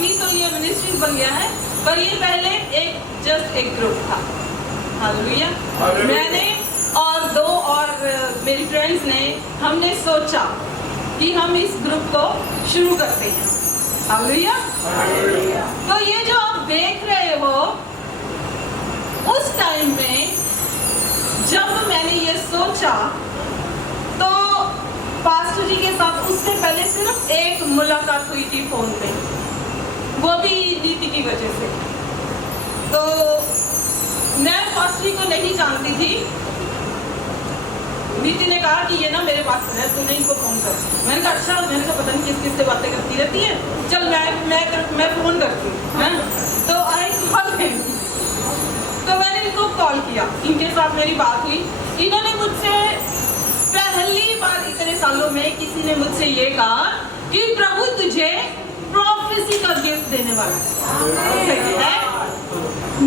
अभी तो ये मिनिस्ट्री बन गया है, पर ये पहले जस्ट एक ग्रुप था। हालेलुया। मैंने और 2 और मेरी फ्रेंड्स ने हमने सोचा कि हम इस ग्रुप को शुरू करते हैं। हालेलुया। तो ये जो आप देख रहे हो, उस टाइम में जब मैंने ये सोचा तो पास्टर जी के साथ उससे पहले सिर्फ एक मुलाकात हुई थी फोन पे, वो भी नीति की वजह से। तो मैं पास्टर जी को नहीं जानती थी। नीति ने कहा कि ये ना मेरे पास है, तूने इनको फोन कर। मैंने कहा अच्छा। मैंने कहा पता नहीं किस किस से बातें करती रहती है, चल मैं फोन करती हूँ। तो आई कॉल हिम। तो मैंने इनको कॉल किया, इनके साथ मेरी बात हुई। इन्होंने मुझसे पहली बार इतने सालों में किसी ने मुझसे ये कहा कि प्रभु तुझे प्रोफेसी का गिफ्ट देने वाला है।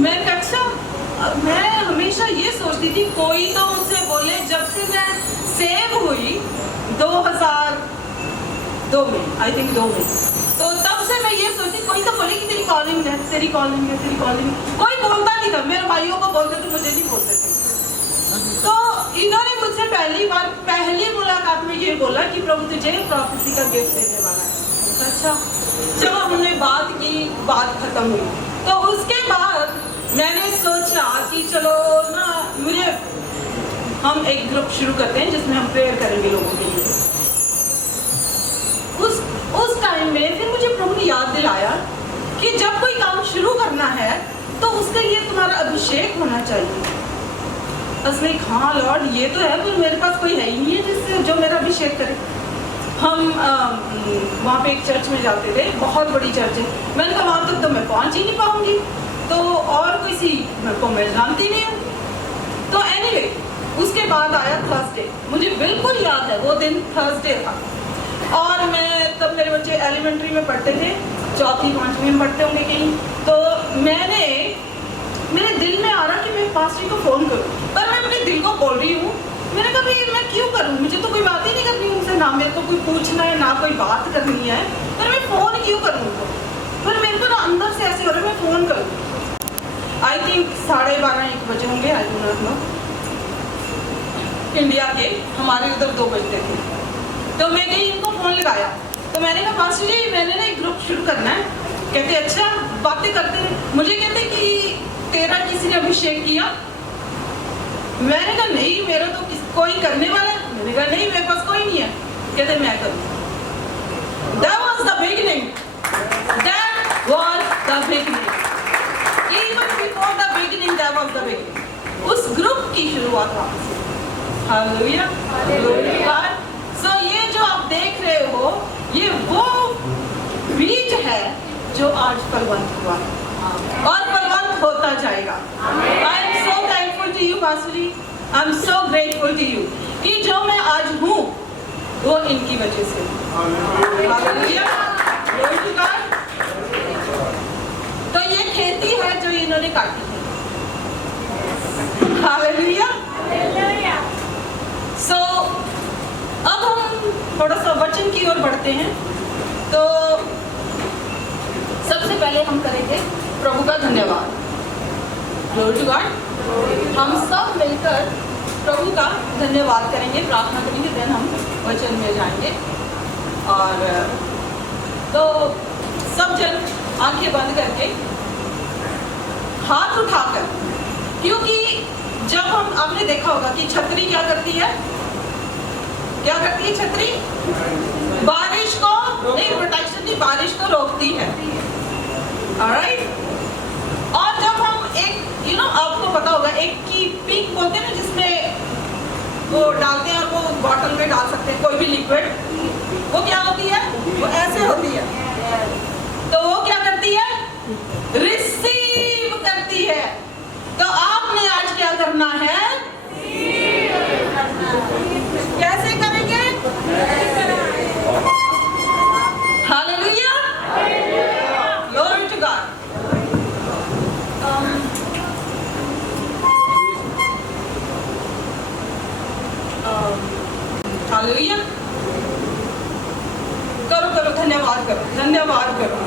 मैं अच्छा, मैं हमेशा ये सोचती थी कोई तो मुझसे बोले। जब से मैं सेव हुई 2002 में, आई थिंक 2 में, तो तब से मैं ये सोचती कोई तो बोले कि तेरी कॉलिंग है, तेरी कॉलिंग है, तेरी कॉलिंग है। कोई बोलता नहीं था। मेरे भाइयों को बोलते थे, मुझे नहीं बोलते थे। तो इन्होंने मुझसे पहली मुलाकात में ये बोला कि प्रभु तुझे प्रोफेसी का गिफ्ट देने वाला है। अच्छा। जब हमने बात की, बात खत्म हुई, तो उसके बाद मैंने सोचा कि चलो ना, हम एक ग्रुप शुरू करते हैं जिसमें हम प्रेयर करेंगे लोगों के लिए। उस टाइम में फिर मुझे प्रभु ने याद दिलाया कि जब कोई काम शुरू करना है तो उसके लिए तुम्हारा अभिषेक होना चाहिए। असली हाँ लॉर्ड, ये तो है, पर मेरे पास कोई है ही नहीं है जिससे जो मेरा अभिषेक करे। हम वहाँ पे एक चर्च में जाते थे, बहुत बड़ी चर्च है। मैंने कहा वहाँ तक तो मैं पहुँच ही नहीं पाऊँगी, तो और किसी को मैं जानती नहीं हूँ। तो एनीवे, उसके बाद आया थर्सडे। मुझे बिल्कुल याद है वो दिन थर्सडे था, और मैं तब मेरे बच्चे एलिमेंट्री में पढ़ते थे, 4वीं 5वीं में पढ़ते होंगे कहीं। तो मेरे दिल में आ रहा कि मैं पास्टर को फ़ोन करूँ, पर मैं अपने दिल को बोल रही हूँ। मैंने कहा भाई मैं क्यों करूँ, मुझे तो कोई बात ही नहीं करनी उनसे, ना मेरे को कोई पूछना है, ना कोई बात करनी है, पर मैं फ़ोन क्यों करूँ उनको। पर मेरे को ना अंदर से ऐसे हो रहा है मैं फ़ोन करूँ। आई थिंक 12:30-1 बजे होंगे, आई डोंट नो, इंडिया के। हमारे उधर 2 बजते थे। तो मैं गई, इनको फ़ोन लगाया। तो मैंने कहा पास्टर जी मैंने ना एक ग्रुप शुरू करना है। कहते अच्छा, बातें करते रहे। मुझे कहते कि तेरा किसी ने अभिषेक किया। मैंने कहा नहीं, मेरा तो कोई करने वाला है। मैंने कहा नहीं, मेरे पास कोई नहीं है। कहते मैं करूँ। That was the beginning. That was the beginning. Even before the beginning, that was the beginning. उस ग्रुप की शुरुआत वापस। Hallelujah, hallelujah. So ये जो आप देख रहे हो, ये वो बीज है जो आज फलवंत हुआ और फलवंत होता जाएगा। I am so thankful to you, Pastor ji. I am so grateful to you कि जो मैं आज हूँ वो इनकी वजह से। Hallelujah, glory to God। तो ये खेती है जो इन्होंने काटी है। हालेलुया। So अब हम थोड़ा सा वचन की ओर बढ़ते हैं। तो सबसे पहले हम करेंगे प्रभु का धन्यवाद। Glory to God। हम सब मिलकर प्रभु का धन्यवाद करेंगे, प्रार्थना करेंगे, देन हम वचन में जाएंगे। और तो सब जन आंखें बंद करके हाथ उठाकर, क्योंकि जब हम, आपने देखा होगा कि छतरी क्या करती है, क्या करती है छतरी? बारिश को नहीं, प्रोटेक्शन नहीं, बारिश को रोकती है। ऑलराइट। और जब हम एक आपको पता होगा एक की पीक बोलते हैं ना, जिसमें वो डालते हैं और वो बॉटल में डाल सकते हैं कोई भी लिक्विड, वो क्या होती है? वो ऐसे होती है। तो वो क्या करती है? रिसीव करती है। तो आपने आज क्या करना है? कैसे करेंगे? Hallelujah, glory to God. Hallelujah. करो करो, धन्यवाद करो, धन्यवाद करो।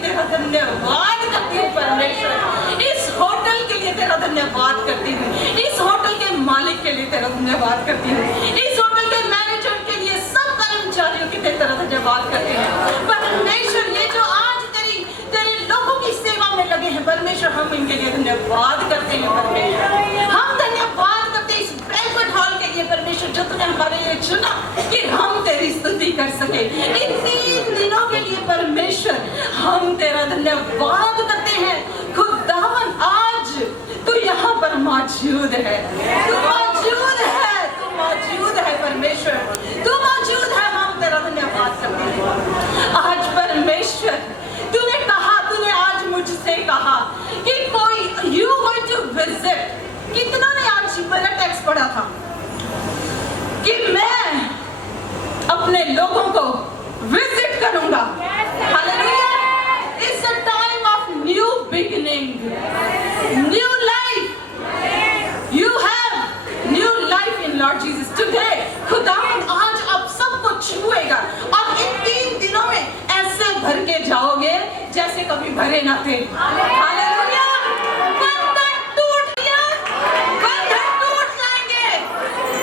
लिए तेरा धन्यवाद करती हूँ परमेश्वर। इस होटल के लिए तेरा धन्यवाद करती हूँ, इस होटल के मालिक के लिए तेरा धन्यवाद करती हूँ, इस होटल के मैनेजर के लिए, सब कर्मचारियों के लिए तेरा धन्यवाद करती हूँ परमेश्वर। ये जो आज तेरे लोगों की सेवा में लगे हैं परमेश्वर, हम इनके लिए धन्यवाद करते हैं परमेश्वर। हम धन्यवाद करते हैं इस बैंक्वेट हॉल के लिए परमेश्वर, जो तूने हमारे लिए चुना कि हम तेरी स्तुति कर सके। इन 3 दिनों के लिए परमेश्वर हम तेरा धन्यवाद करते हैं। खुदावन आज तू यहाँ पर मौजूद है, तू मौजूद है, तू मौजूद है परमेश्वर, तू मौजूद है। हम तेरा धन्यवाद करते हैं। आज परमेश्वर तूने कहा, तूने आज मुझसे कहा कि कोई यू गोइंग टू विजिट, कितना ने आज मेरा टेक्स्ट पढ़ा था कि मैं अपने लोगों को विजिट करूंगा। Hallelujah. It's a time of new beginning, new life. You have new life in Lord Jesus today. खुदावंद आज आप सबको छुएगा और इन 3 दिनों में ऐसे भर के जाओगे जैसे कभी भरे ना थे। हालेलुया। बंधन टूट गया, बंधन टूट जाएंगे,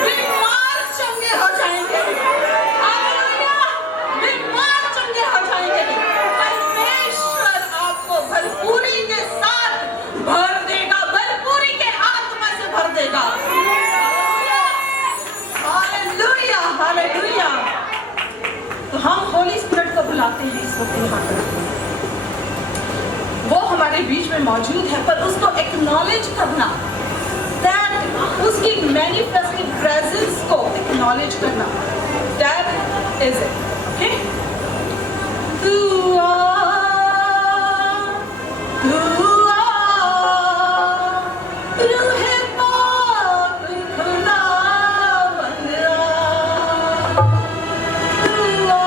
बीमार चंगे हो जाएंगे। हालेलुया। बीमार चंगे हो जाएंगे। परमेश्वर आपको भरपूरी के साथ भर देगा, भरपूरी के आत्मा से भर देगा। Hallelujah, hallelujah. तो हम होली स्पिरिट को बुलाते हैं इस वक्त यहाँ पर। वो हमारे बीच में मौजूद है, पर उसको एक्नॉलेज करना, दैट उसकी मैनिफेस्टेड प्रेजेंस को एक्नॉलेज करना, दैट इज इट। ओके, तू आ, रूहे पाक खुदा बन आ, तू आ,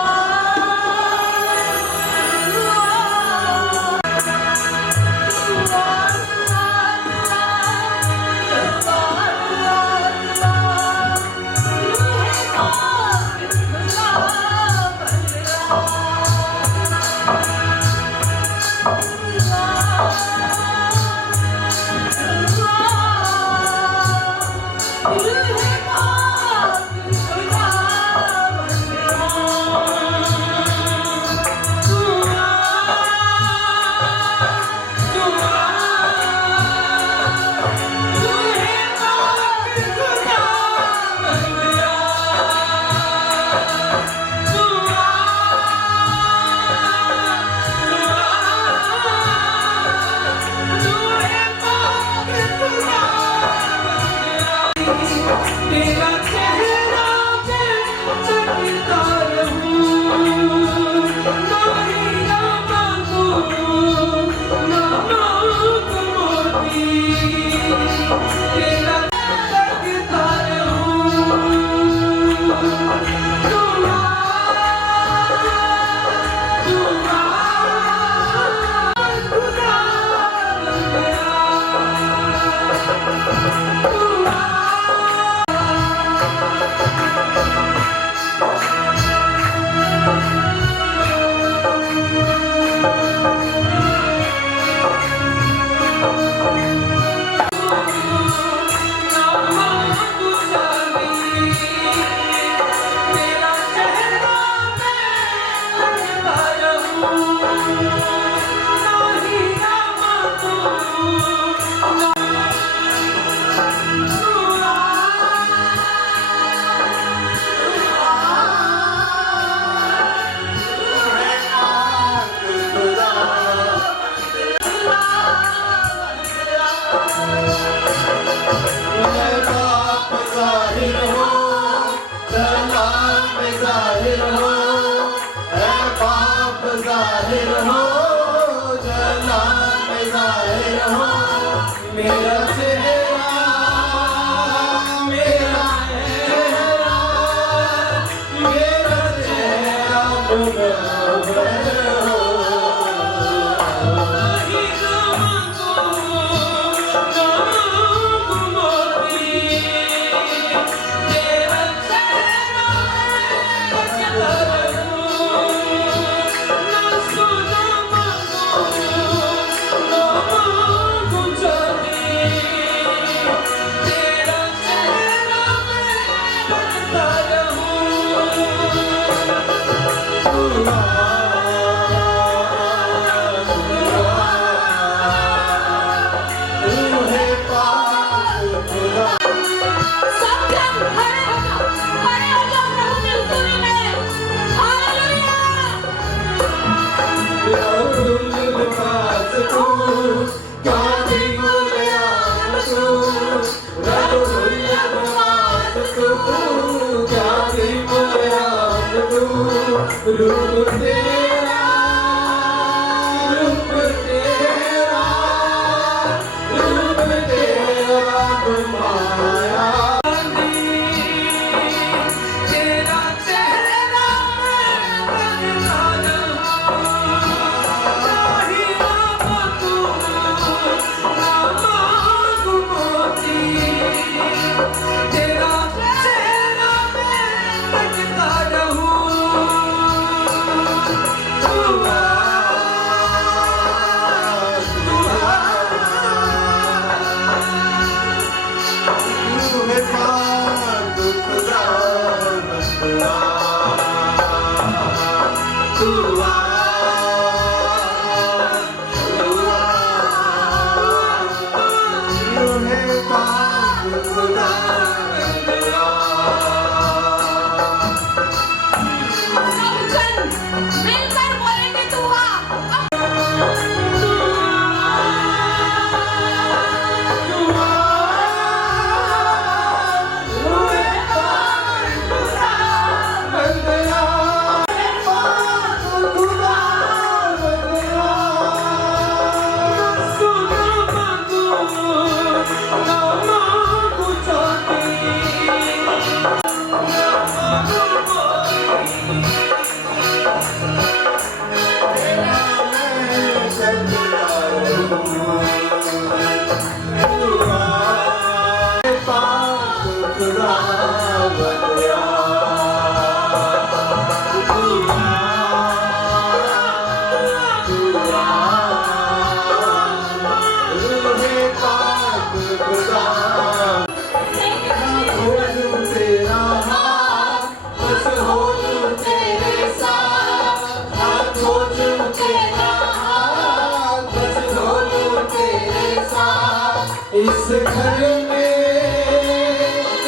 इस घर में,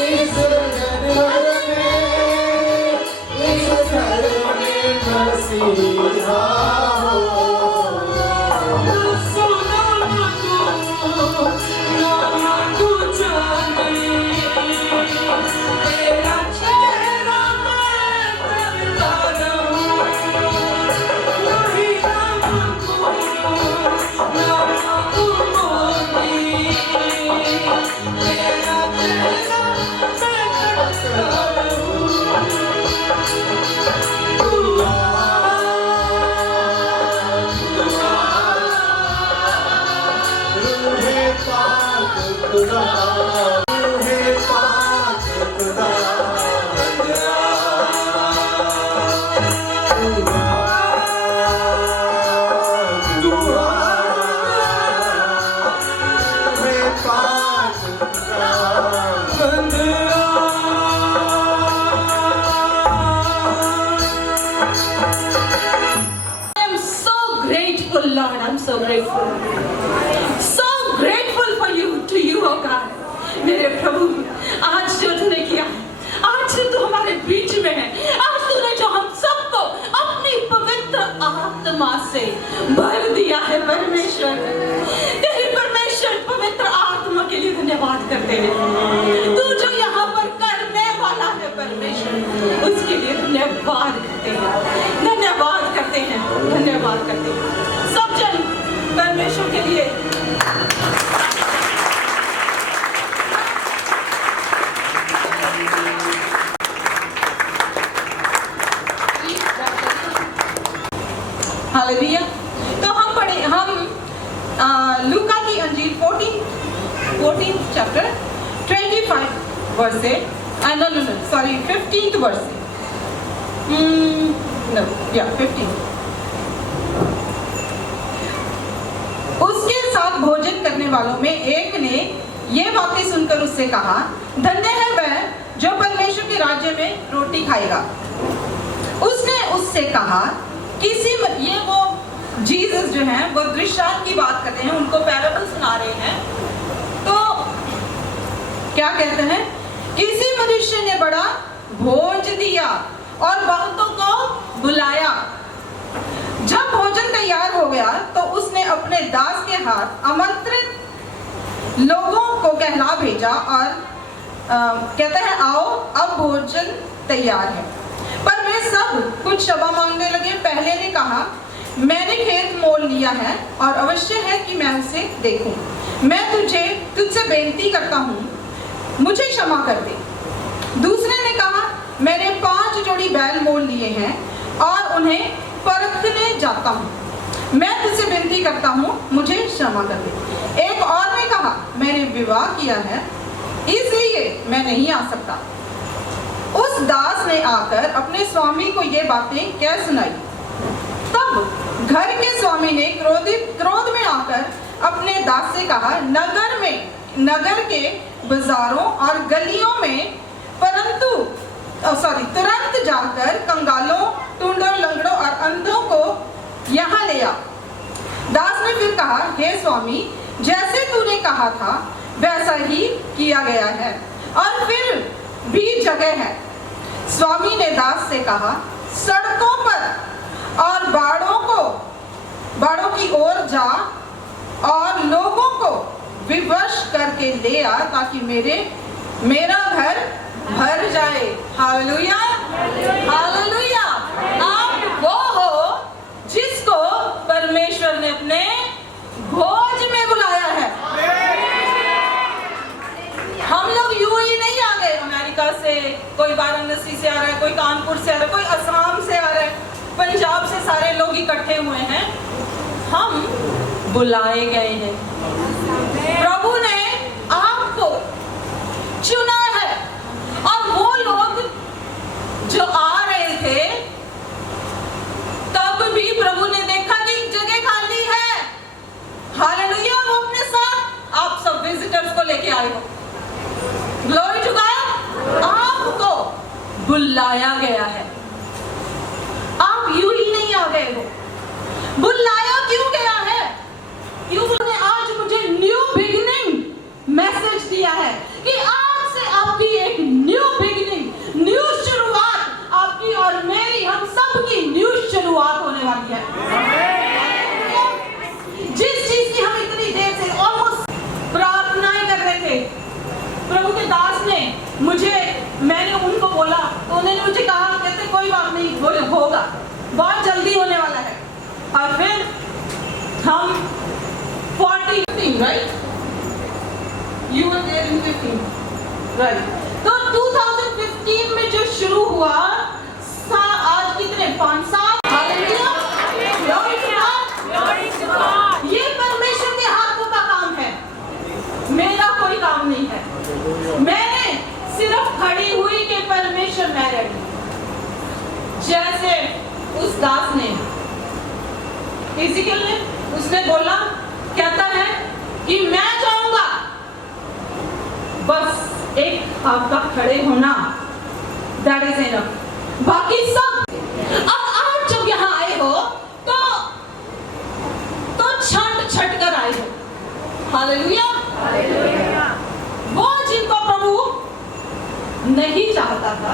इस घर में, इस घर में मसीहा Lord, I'm so grateful. So grateful for you, to you, oh God. मेरे प्रभु, आज जो तूने किया, आज तू हमारे बीच में है, आज तूने जो हम सबको अपनी पवित्र आत्मा से भर दिया है परमेश्वर। तेरी परमेश्वर पवित्र आत्मा के लिए धन्यवाद करते हैं। तू जो यहाँ पर करने वाला है परमेश्वर, उसके लिए धन्यवाद करते हैं, धन्यवाद करते हैं, धन्यवाद करते हैं। सब जन परमेश्वर के लिए हालेलुया। तो हम लूका की अंजील 14 चैप्टर 25 वर्स से 15th वर्स से 15। उसके साथ भोजन करने वालों में एक ने ये बातें सुनकर उससे कहा, धन्य है वह जो परमेश्वर के राज्य में रोटी खाएगा। उसने उससे कहा, ये वो जीसस जो हैं वो दृष्टांत की बात करते हैं, उनको पैराबल सुना रहे हैं। तो क्या कहते हैं, किसी मनुष्य ने बड़ा भोज दिया और बहुतों को बुलाया। जब भोजन तैयार हो गया तो उसने अपने दास के हाथ आमंत्रित लोगों को कहला भेजा और कहता है, आओ अब भोजन तैयार है। पर वे सब कुछ क्षमा मांगने लगे। पहले ने कहा, मैंने खेत मोल लिया है और अवश्य है कि मैं उसे देखूं। मैं तुझसे बेनती करता हूँ, मुझे क्षमा कर दे। दूसरे ने कहा, मैंने 5 जोड़ी बैल मोल लिए हैं और उन्हें परखने जाता हूँ। मैं तुझसे बेनती करता हूँ, मुझे क्षमा कर दे। एक और ने कहा, मैंने विवाह किया है, इसलिए मैं नहीं आ सकता। उस दास ने आकर अपने स्वामी को ये बातें कह सुनाई। तब घर के स्वामी ने क्रोध में आकर अपने दास से कहा, नगर के बाजारों और गलियों में तुरंत जाकर कंगालों, टूंडों, लंगड़ों और अंधों को यहाँ ले आ। दास ने फिर कहा, हे स्वामी, जैसे तूने कहा था वैसा ही किया गया है और फिर भी जगह है। स्वामी ने दास से कहा, सड़कों पर और बाड़ों की ओर जा और लोगों को विवश करके ले आ, ताकि मेरा घर भर जाए। Hallelujah, hallelujah. आप वो हो जिसको परमेश्वर ने अपने भोज में बुलाया है। हम लोग यूं ही नहीं आ गए अमेरिका से, कोई वाराणसी से आ रहा है, कोई कानपुर से आ रहा है, कोई असम से आ रहा है, पंजाब से सारे लोग इकट्ठे हुए हैं। हम बुलाए गए हैं। प्रभु ने आपको चुना है। और वो लोग जो आ रहे थे, तब भी प्रभु ने देखा कि जगह खाली है। हालेलुया। वो अपने साथ आप सब विजिटर्स को लेके आए हो। Glory to God. आपको बुलाया गया है, आप यूं ही नहीं आ गए हो। बुलाया क्यों गया है? क्योंकि आज मुझे न्यू बिगिनिंग मैसेज दिया है कि आज से आपकी एक न्यू बिगिनिंग, न्यू शुरुआत, आपकी और मेरी, हम सब की न्यू शुरुआत होने वाली है। जिस चीज की हम इतनी देर से ऑलमोस्ट प्रार्थनाएं कर रहे थे, प्रभु के दास ने मैंने उनको बोला तो उन्होंने मुझे कहा, कहते कोई बात नहीं, होगा, बहुत जल्दी होने वाला है। और फिर हम 15, right? You were there in 15, right? तो 2015 में जो शुरू हुआ, आज कितने 5 साल। Hallelujah, glory to God. ये परमेश्वर के हाथों का काम है, मेरा कोई काम नहीं है। मैंने सिर्फ खड़ी हुई कि परमेश्वर मैं रेडी। जैसे उस दास ने, इज़िकियल ने, उसने बोला, कहता है कि मैं जाऊंगा, बस एक आपका खड़े होना, दैट इज इनफ। बाकी सब, अब आप जब यहाँ आए हो तो छट कर आए हो। Hallelujah, hallelujah. वो जिनको प्रभु नहीं चाहता था,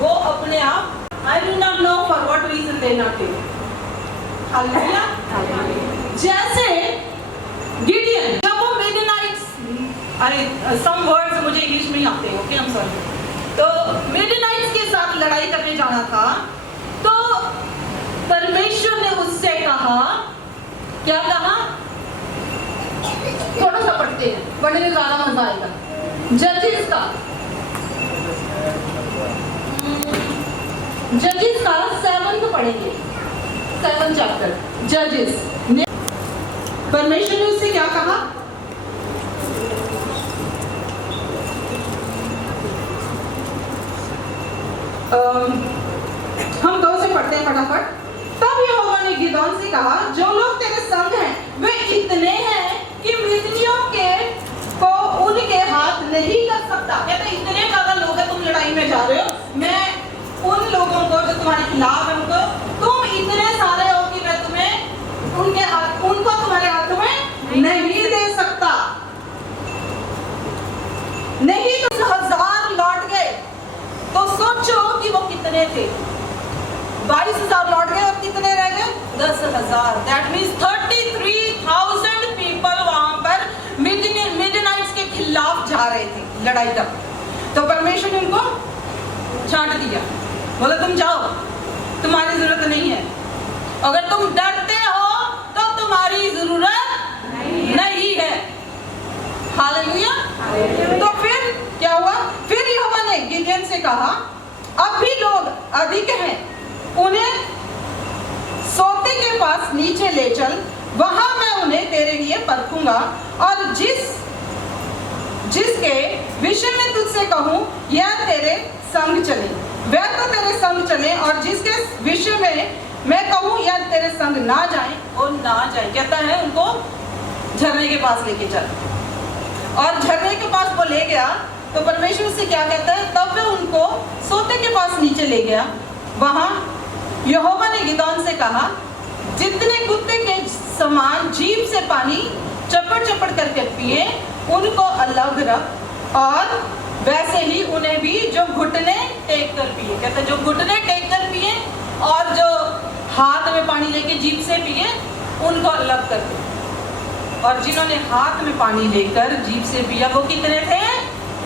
वो अपने आप, I do not know for what reason they not did. Hallelujah. जैसे गिडियन, जब वो मिडनाइट्स, some words मुझे इंग्लिश में ही आते हैं, ओके, I'm sorry। तो मिडनाइट्स के साथ लड़ाई करने जाना था, तो परमेश्वर ने उससे कहा, क्या कहा? थोड़ा सा पढ़ते हैं, पढ़ने में ज्यादा मजा आएगा। जजेस का 7 पढ़ेंगे, 7 चैप्टर जजेस। परमेश्वर ने उससे क्या कहा? हम 2 से पढ़ते हैं फटाफट। तब यहोवा ने गिदोन से कहा, जो लोग तेरे संग हैं वे इतने हैं कि मिस्रियों को उनके हाथ नहीं लग सकता। कहते इतने ज्यादा लोग हैं, तुम लड़ाई में जा रहे हो, मैं उन लोगों को जो तुम्हारे खिलाफ है, उनको, तुम इतने सारे हो कि मैं तुम्हें उनको तुम्हारे हाथ में नहीं दे सकता। नहीं तो 1000 लौट गए, तो सोचो कि वो कितने थे। 22,000 लौट गए और कितने रह गए? 10,000। दैट मीन्स 33,000 पीपल वहां पर मिडनाइट्स के खिलाफ जा रहे थे लड़ाई कर। तो परमेश्वर ने उनको छांट दिया। बोला तुम जाओ, तुम्हारी जरूरत नहीं है। अगर तुम डरते हो तो तुम्हारी जरूरत नहीं है। हालेलुया। तो फिर क्या हुआ? फिर यहोवा ने गिदोन से कहा, अब भी लोग अधिक हैं, उन्हें सोते के पास नीचे ले चल, वहां मैं उन्हें तेरे लिए परखूंगा, और जिसके विषय में तुझसे कहूं यह तेरे संग चले, वह तो तेरे संग चले, और जिसके विषय में मैं कहूं यह तेरे संग ना जाए वो ना जाए। कहता है उनको झरने के पास लेके चल, और झरने के पास वो ले गया तो परमेश्वर से क्या कहता है? तब वह उनको सोते के पास नीचे ले गया। वहां यहोवा ने गिदोन से कहा, जितने कुत्ते के समान जीभ से पानी चपड़ चपड़ करके पिए उनको अलग रख, और वैसे ही उन्हें भी जो घुटने टेक कर पिए। कहते जो घुटने टेक कर पिए और जो हाथ में पानी लेके जीभ से पिए उनको अलग कर दो। और जिन्होंने हाथ में पानी लेकर जीभ से पिया वो कितने थे?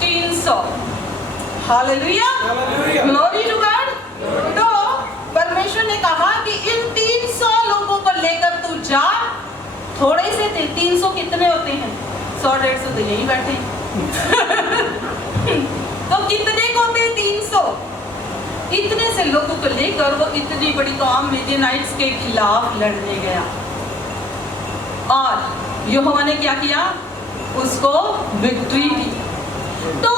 300। Hallelujah, glory to God. तो परमेश्वर ने कहा कि इन 300 लोगों को लेकर तू जा। थोड़े से थे, 300 कितने होते हैं? 100-150 तो यही बैठे तो कितने को थे? 300। इतने से लोगों को लेकर वो इतनी बड़ी कौम मिडियानाइट्स के खिलाफ लड़ने गया, और यहोवा ने क्या किया? उसको विक्ट्री दी। तो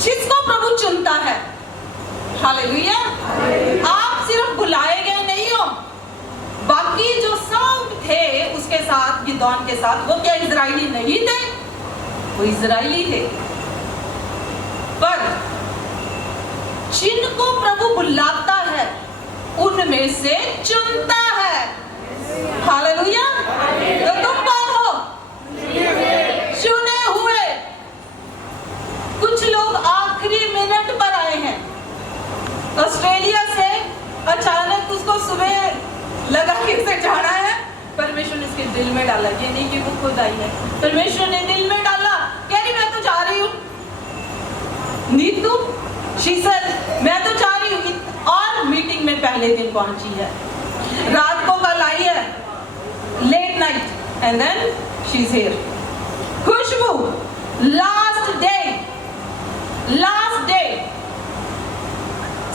जिसको प्रभु चुनता है, हालेलुया, आप सिर्फ बुलाए गए नहीं हो। बाकी जो सब थे उसके साथ, गिदोन के साथ, वो क्या इजराइली नहीं थे? वो इजराइली थे, पर जिनको प्रभु बुलाता है उनमें से चुनता है। हालेलुया। तो तुम कौन हो? चुने हुए। कुछ लोग आखिरी मिनट पर आए हैं। ऑस्ट्रेलिया से अचानक उसको सुबह लगा कि उसे जाना है, परमेश्वर ने इसके दिल में डाला। ये नहीं कि वो खुद आई है, परमेश्वर ने दिल में डाला। कह रही मैं तो जा रही हूँ। नीतू शीशर मैं तो जा रही हूँ, और मीटिंग में पहले दिन पहुंची है। रात को कल आई है, late night, and then she is here. Khushboo last day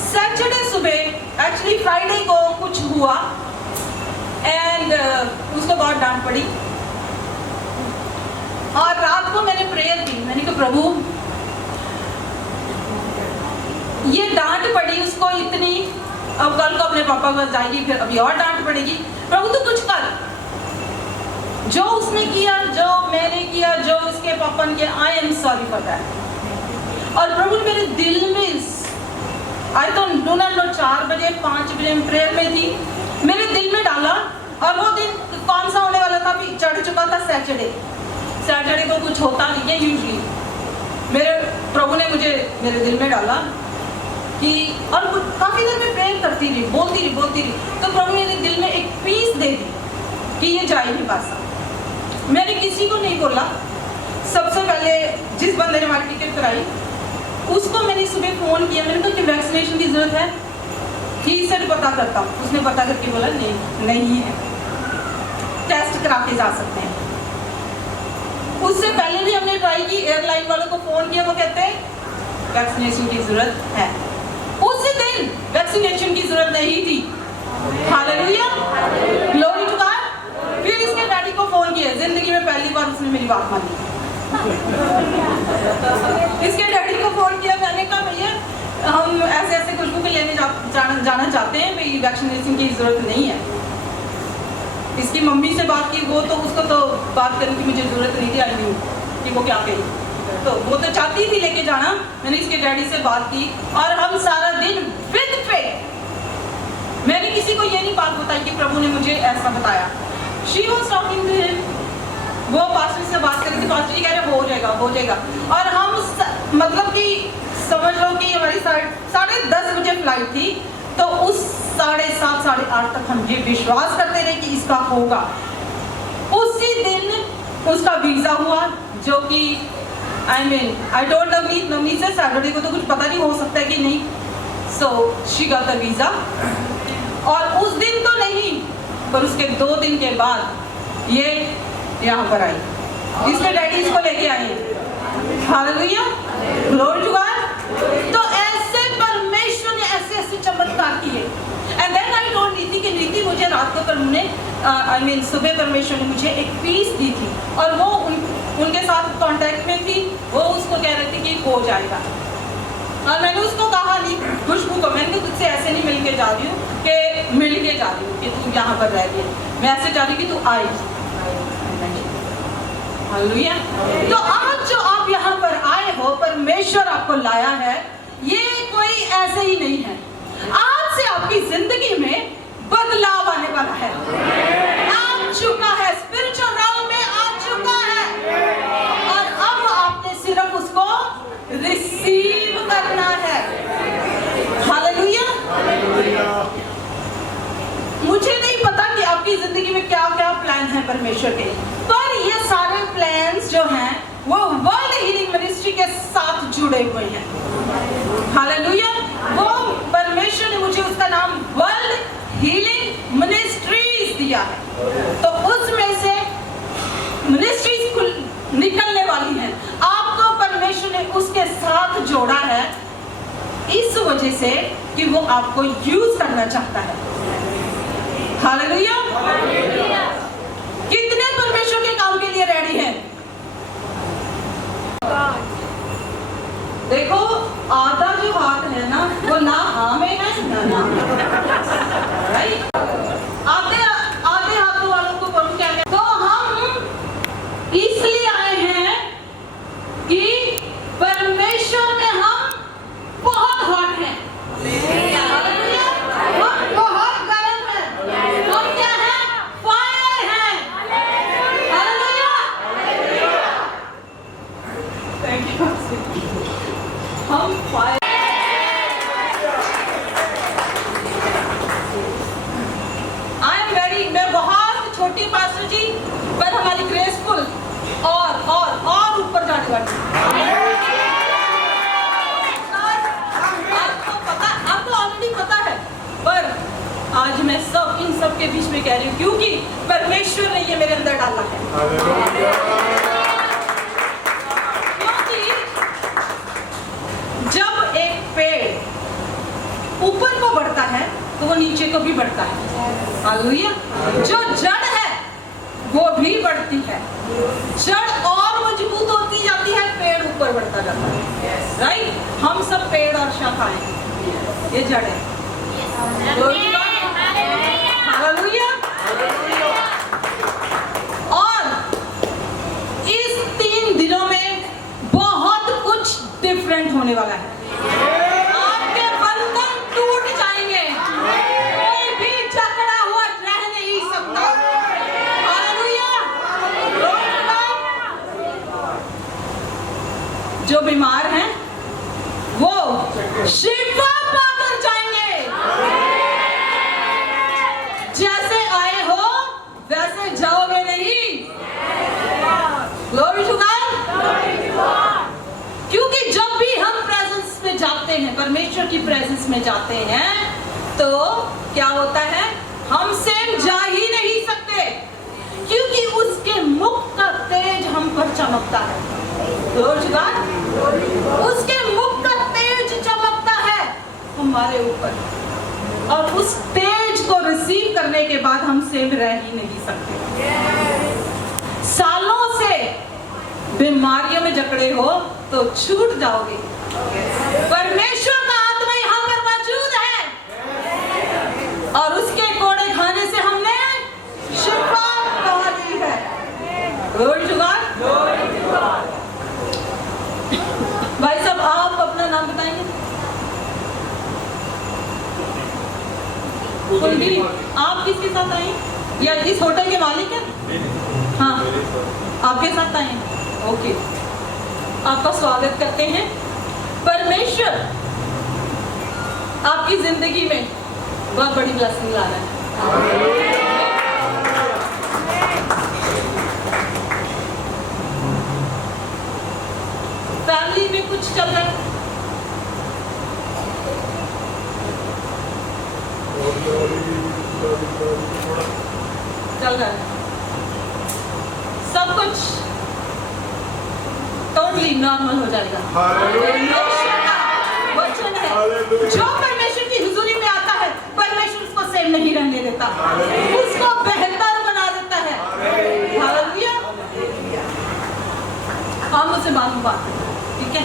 Saturday सुबह, एक्चुअली फ्राइडे को कुछ हुआ एंड उसको बहुत डांट पड़ी, और रात को मैंने प्रेयर की। मैंने कहा प्रभु ये डांट पड़ी उसको इतनी, अब कल को अपने पापा के पास जाएगी, फिर अभी और डांट पड़ेगी। प्रभु तू कुछ कर। जो उसने किया, जो मैंने किया, जो उसके पापा ने किया, I am sorry for that. और प्रभु मेरे दिल में, आई तो डू नॉट नो, 4 बजे 5 बजे प्रेयर में थी, मेरे दिल में डाला। और वो दिन कौन सा होने वाला था? अभी चढ़ चुका था सैटरडे को कुछ होता नहीं है यूजली। मेरे प्रभु ने मुझे मेरे दिल में डाला कि, और काफी देर में प्रेयर करती रही, बोलती रही, तो प्रभु मेरे दिल में एक पीस दे दी कि ये जा ही नहीं पासा। मैंने किसी को नहीं बोला। सबसे पहले जिस बंदे ने हमारी टिकट कराई उसको मैंने सुबह फोन किया। मैंने कहा कि वैक्सीनेशन की जरूरत है? ठीक सर पता करता हूँ। उसने पता करके बोला नहीं है, टेस्ट करा के जा सकते हैं। उससे पहले भी हमने ट्राई की, एयरलाइन वालों को फोन किया, वो कहते हैं वैक्सीनेशन की जरूरत है। उस दिन वैक्सीनेशन की जरूरत नहीं थी। Hallelujah, glory to God. फिर इसके डैडी को फोन किया, जिंदगी में पहली बार उसने मेरी बात मानी। इसके डैडी को फोन किया, मैंने कहा भैया हम ऐसे खुशबू को लेने जाना चाहते हैं, भाई वैक्सीनेशन की जरूरत नहीं है। इसकी मम्मी से बात की, वो तो उसको तो बात करने की मुझे जरूरत नहीं थी, आई न्यू कि वो क्या कही, तो वो तो चाहती थी लेके जाना। मैंने इसके डैडी से बात की और हम सारा दिन विद फेथ, मैंने किसी को ये नहीं बात बताई कि प्रभु ने मुझे ऐसा बताया। She was talking to him, वो पास्टर से बात कर रही थी, पास्टर जी कह रहे हो जाएगा। और हम मतलब कि समझ लो कि हमारी 10:30 बजे फ्लाइट थी, तो उस 7:30 8:30 तक हम ये विश्वास करते रहे कि इसका होगा। उसी दिन उसका वीजा हुआ, जो कि आई टोल्ड नवनीत से सैटरडे को तो कुछ पता नहीं, हो सकता है कि नहीं, so she got the visa. और उस दिन तो नहीं, पर उसके 2 दिन के बाद ये यहाँ पर आई, इसके डैडी इसको लेके आई। Hallelujah, glory to God. तो ऐसे परमेश्वर ने ऐसे चमत्कार किए। एंड देन आई टोल्ड नीति कि नीति, मुझे रात को सुबह परमेश्वर ने मुझे एक पीस दी थी, और वो उनके साथ कांटेक्ट में थी, वो उसको कह रहे थे कि हो जाएगा। और मैंने उसको कहा नहीं, खुशबू को, मैंने तुझसे ऐसे नहीं मिल के जा रही हूँ कि मिल के जा रही हूँ कि तू यहाँ पर रह गई, मैं ऐसे जा रही हूँ कि तू आई। हालेलुया। तो आज जो आप यहाँ पर आए हो, परमेश्वर आपको लाया है, ये कोई ऐसे ही नहीं है। आज से आपकी जिंदगी में बदलाव आने वाला है, आ चुका है, स्पिरिचुअल राउंड में आ चुका है, और अब आपने सिर्फ उसको रिसीव करना है। हालेलुया। मुझे नहीं पता कि आपकी जिंदगी में क्या क्या प्लान है परमेश्वर के, पर ये सारे प्लान्स जो हैं वो वर्ल्ड हीलिंग मिनिस्ट्री के साथ जुड़े हुए हैं। हालेलुया। वो परमेश्वर ने मुझे उसका नाम वर्ल्ड हीलिंग मिनिस्ट्रीज दिया है, तो उसमें से मिनिस्ट्रीज निकलने वाली हैं। आपको परमेश्वर ने उसके साथ जोड़ा है इस वजह से कि वो आपको यूज करना चाहता है। हालेलुया। कितने परमेश्वर के काम के लिए रेडी हैं? देखो, आधा जो हाथ है ना, वो ना हाँ में है ना ना में। राइट? आधे हाथों वालों को बोलूं क्या? तो हम इसलिए आए हैं कि परमेश्वर में हम बहुत हॉट हैं, हम बहुत गर्म हैं, हम क्या हैं? फायर हैं। हालेलुया। Thank you. हम फायर। आई एम वेरी, मैं बहुत छोटी पास्टर जी, पर हमारी ग्रेसफुल और ऊपर जाने वाली। आपको पता, आपको ऑलरेडी पता है, पर आज मैं इन सब के बीच में कह रही हूँ, क्योंकि परमेश्वर ने ये मेरे अंदर डाला है। क्योंकि जब एक पेड़ ऊपर को बढ़ता है तो वो नीचे को भी बढ़ता है। हालेलुया। जो जड़ है वो भी बढ़ती है, जड़ और मजबूत होती जाती है, पेड़ ऊपर बढ़ता जाता है। राइट? हम सब पेड़ और शाखाएं, ये जड़ है। हालेलुया। और इस 3 दिनों में बहुत कुछ डिफरेंट होने वाला है। आपके बंधन टूट जाएंगे, कोई भी जकड़ा हुआ रह नहीं सकता। हालेलुया। जो बीमार हैं वो शिफा पाकर जाएंगे। जैसे आए हो वैसे जाओगे नहीं। Glory to God. क्योंकि जब भी हम प्रेजेंस में जाते हैं, परमेश्वर की प्रेजेंस में जाते हैं, तो क्या होता है? हम सेम जा ही नहीं सकते, क्योंकि उसके मुख का तेज हम पर चमकता है। Glory to God. उसके मुख का तेज चमकता है हमारे ऊपर, और उस तेज को रिसीव करने के बाद हम सेम रह ही नहीं सकते। सालों से बीमारियों में जकड़े हो तो छूट जाओगे। परमेश्वर का आत्मा यहाँ पर मौजूद है, और उसके कोड़े खाने से हमने शिफा पा ली है। Glory to God. भाई साहब, आप अपना नाम बताएंगे? कुलदीप, आप किसके साथ आए? या इस होटल के मालिक हैं? हाँ, आपके साथ आए हैं। ओके, आपका स्वागत करते हैं। परमेश्वर आपकी जिंदगी में बहुत बड़ी ब्लेसिंग ला रहा है। फैमिली में कुछ चल रहा है, कुछ टोटली नॉर्मल हो जाएगा। परमेश्वर का वचन है, जो परमेश्वर की हुजूरी में आता है, परमेश्वर उसको सेम नहीं रहने देता, उसको बेहतर बना देता है। हालेलुया। हम उससे बात, ठीक है।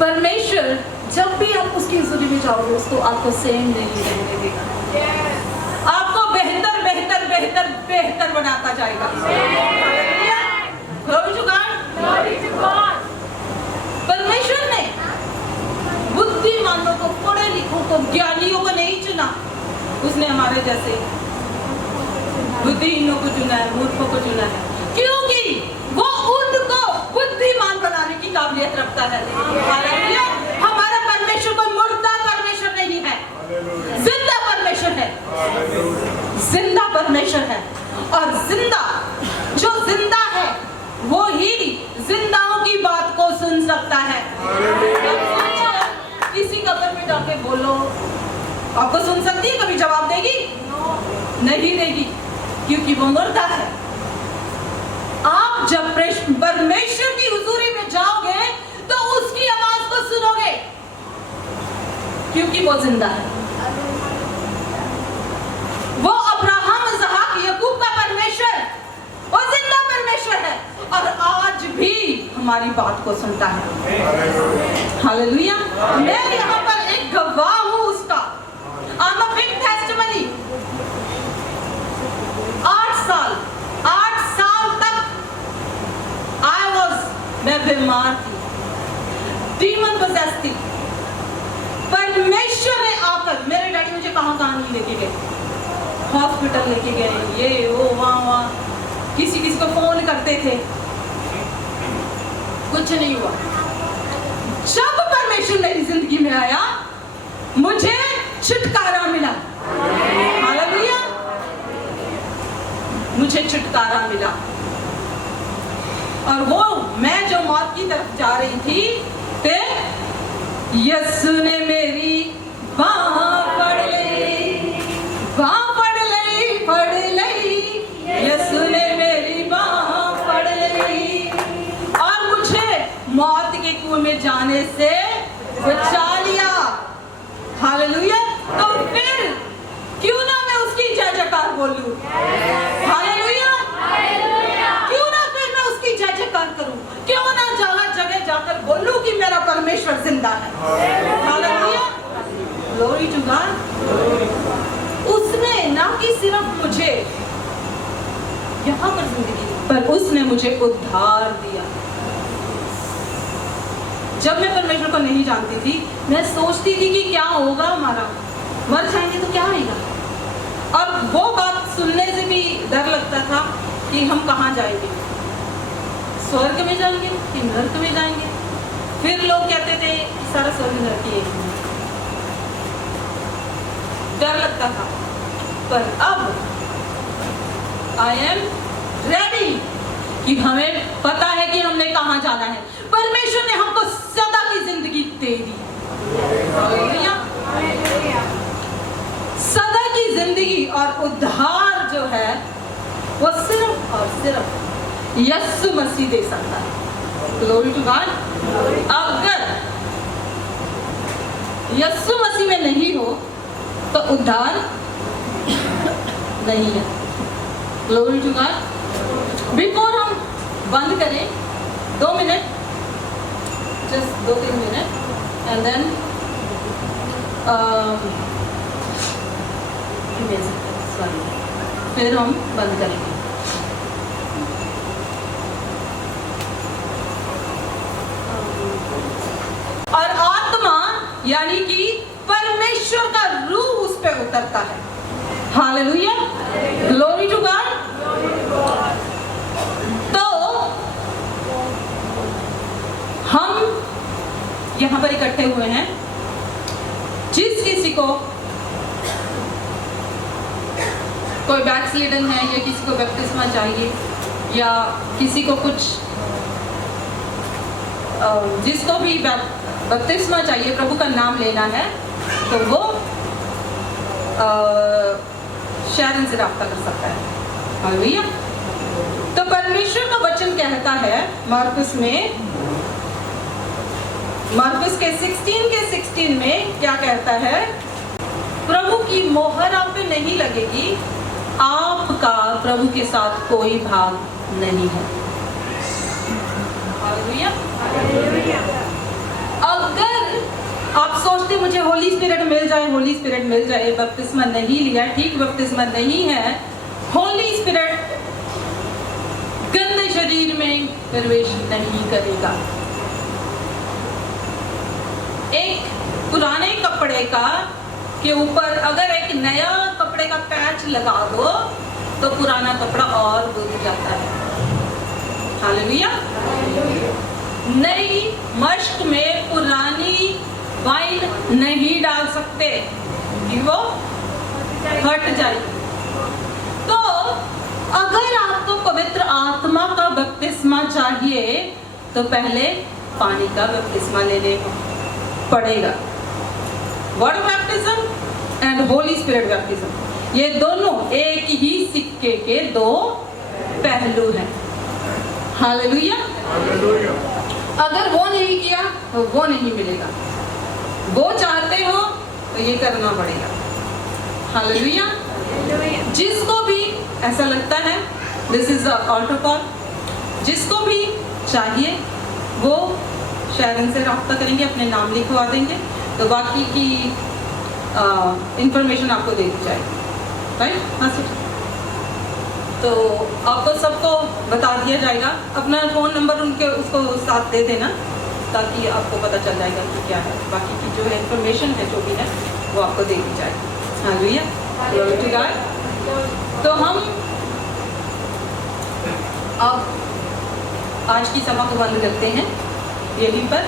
परमेश्वर जब भी आप उसकी हुजूरी में जाओगे, उसको आपको सेम नहीं रहने देगा, आपको बेहतर बेहतर बेहतर बेहतर बनाता जाएगा। Glory to God। परमेश्वर ने बुद्धिमानों को, पढ़े लिखों को, ज्ञानियों को नहीं चुना, उसने हमारे जैसे बुद्धिहीनों को चुना है, मूर्खों को चुना है, क्योंकि वो उनको बुद्धिमान बनाने की काबिलियत रखता है। हालेलुया। हमारा परमेश्वर कोई मुर्दा परमेश्वर नहीं है, जिंदा परमेश्वर है, जिंदा परमेश्वर है। और जिंदा, जो जिंदा है वो ही जिंदाओं की बात को सुन सकता है। किसी कब्र में जाके बोलो, आपको सुन सकती है? कभी जवाब देगी? नहीं देगी, क्योंकि वो मुर्दा है। आप जब परमेश्वर की हुजूरी में जाओगे तो उसकी आवाज को सुनोगे, क्योंकि वो जिंदा है। वो अब्राहम, इसहाक, याकूब का परमेश्वर, वो जिंदा परमेश्वर है, और आज भी हमारी बात को सुनता है। हालेलुया। मैं यहाँ पर एक गवाह हूँ उसका। I'm a big testimony। 8 साल तक मैं बीमार थी, डीमन पोसेस थी। परमेश्वर ने आकर, मेरे डैडी मुझे कहाँ नहीं लेके गए, हॉस्पिटल लेके गए, ये वो वहाँ, किसी को फोन करते थे, कुछ नहीं हुआ। जब परमेश्वर मेरी जिंदगी में आया, मुझे छुटकारा मिला। हालेलुया। मुझे छुटकारा मिला, और वो मैं जो मौत की तरफ जा रही थी, फिर यीशु ने मेरी बाँह पकड़ ली, बाँह पकड़ ली, यीशु ने मेरी बाँह पकड़ ली, और मुझे मौत के कुएं में जाने से बचा लिया। हालेलुया। तो फिर क्यों ना मैं उसकी जय जयकार बोलूं? हालेलुया। क्यों ना फिर मैं उसकी जय जयकार करूं? क्यों ना जगह जाकर बोलूं कि मेरा परमेश्वर जिंदा है? हालेलुया। Glory to God. उसने ना कि सिर्फ मुझे यहाँ पर जिंदगी दी, पर उसने मुझे उद्धार दिया। जब मैं परमेश्वर को नहीं जानती थी, मैं सोचती थी कि क्या होगा हमारा, मर जाएंगे तो क्या होगा। और वो बात सुनने से भी डर लगता था कि हम कहाँ जाएंगे, स्वर्ग में जाएंगे कि नरक में जाएंगे। फिर लोग कहते थे सारा स्वर्ग नरक ही है, डर लगता था। पर अब आई एम रेडी कि हमें पता है कि हमने कहाँ जाना है। परमेश्वर ने हमको सदा की जिंदगी दे दी। सदा की जिंदगी और उद्धार जो है वो सिर्फ और सिर्फ यीशु मसीह दे सकता है। Glory to God. अगर यीशु मसीह में नहीं हो तो उद्धार नहीं है। Glory to God. बिफोर हम बंद करें 2 minute, just 2-3 minute, and then फिर हम बंद करेंगे। और आत्मा यानी कि परमेश्वर का रूह उस पे उतरता है। हालेलुया। Glory to God. तो हम यहाँ पर इकट्ठे हुए हैं, जिस किसी को कोई बैकस्लिडन है, या किसी को बपतिस्मा चाहिए, या किसी को कुछ, जिसको भी बपतिस्मा चाहिए, प्रभु का नाम लेना है, तो वो शैरन से राब्ता कर सकता है। हालेलुया। तो परमेश्वर का वचन कहता है मार्कुस के 16 में क्या कहता है? प्रभु की मोहर आप पे नहीं लगेगी, आपका प्रभु के साथ कोई भाग नहीं है। हालेलुया। अगर आप सोचते मुझे होली स्पिरिट मिल जाए, बपतिस्मा नहीं लिया, ठीक, बपतिस्मा नहीं है, होली स्पिरिट गंदे शरीर में प्रवेश नहीं करेगा। एक पुराने कपड़े का के ऊपर अगर एक नया कपड़े का पैच लगा दो तो पुराना कपड़ा और बुझ जाता है। हालेलुया। नई मश्क में पुरानी वाइन नहीं डाल सकते कि वो हट जाएगी। तो अगर आपको पवित्र आत्मा का बपतिस्मा चाहिए तो पहले पानी का बपतिस्मा लेने पड़ेगा। Water baptism and Holi spirit baptism, ये दोनों एक ही सिक्के के दो पहलू हैं। हालेलुया। अगर वो नहीं किया तो वो नहीं मिलेगा, वो चाहते हो तो ये करना पड़ेगा। हालेलुया। जिसको भी ऐसा लगता है, this is the altar call, जिसको भी चाहिए वो शैरन से राब्ता करेंगे, अपने नाम लिखवा देंगे, तो बाकी की इंफॉर्मेशन आपको दे दी जाएगी। राइट? हाँ सर। तो आपको सबको बता दिया जाएगा, अपना फ़ोन नंबर उनके उसको साथ दे देना ताकि आपको पता चल जाएगा कि क्या है। बाकी की जो इंफॉर्मेशन है, जो भी है, वो आपको दे दी जाएगी। हालेलुया। Glory to God. तो हम अब आज की सभा को बंद करते हैं यहीं पर।